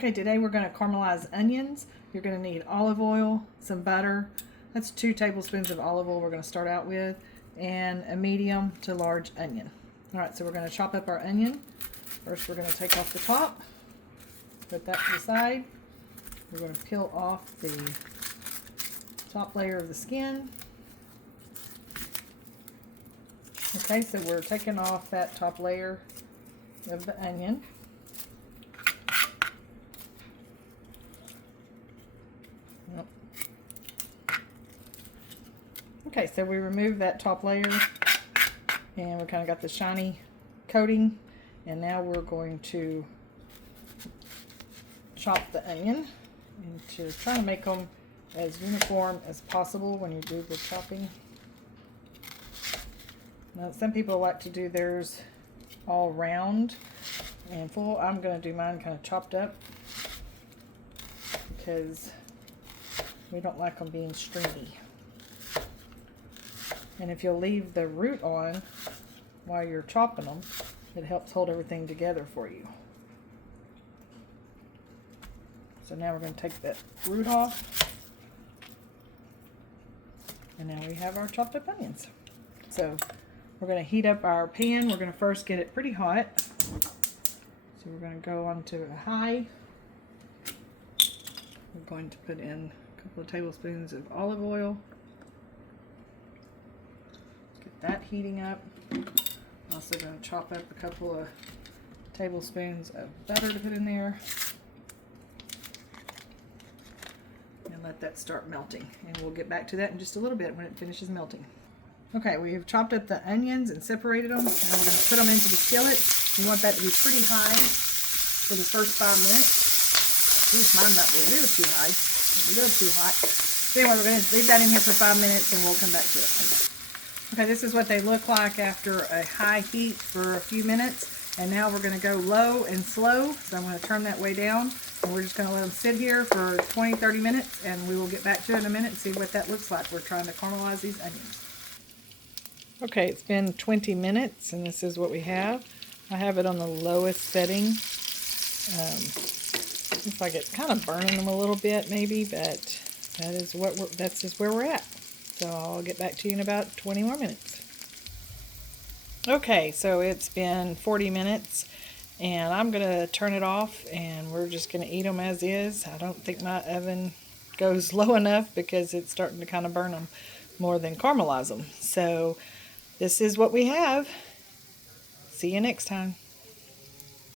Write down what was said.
Okay, today we're going to caramelize onions. You're going to need olive oil, some butter. That's 2 tablespoons of olive oil we're going to start out with, and a medium to large onion. Alright, so we're going to chop up our onion. First we're going to take off the top, put that to the side. We're going to peel off the top layer of the skin. Okay, so we're taking off that top layer of the onion. Okay, so we remove that top layer and we kind of got the shiny coating, and now we're going to chop the onion and to try to make them as uniform as possible when you do the chopping. Now, some people like to do theirs all round and full. I'm going to do mine kind of chopped up because we don't like them being stringy. And if you'll leave the root on while you're chopping them, it helps hold everything together for you. So now we're going to take that root off. And now we have our chopped up onions. So we're going to heat up our pan. We're going to first get it pretty hot. So we're going to go onto a high. We're going to put in a couple of tablespoons of olive oil. That heating up. Also going to chop up a couple of tablespoons of butter to put in there and let that start melting, and we'll get back to that in just a little bit when it finishes melting. Okay, we've chopped up the onions and separated them. Now we're going to put them into the skillet. We want that to be pretty high for the first 5 minutes. Ooh, mine might be a little too high, a little too hot. So anyway, we're going to leave that in here for 5 minutes and we'll come back to it. Okay, this is what they look like after a high heat for a few minutes. And now we're going to go low and slow. So I'm going to turn that way down. And we're just going to let them sit here for 20-30 minutes. And we will get back to it in a minute and see what that looks like. We're trying to caramelize these onions. Okay, it's been 20 minutes and this is what we have. I have it on the lowest setting. Looks like it's kind of burning them a little bit maybe, but that's just where we're at. So I'll get back to you in about 20 more minutes. Okay, so it's been 40 minutes and I'm going to turn it off and we're just going to eat them as is. I don't think my oven goes low enough because it's starting to kind of burn them more than caramelize them. So this is what we have. See you next time.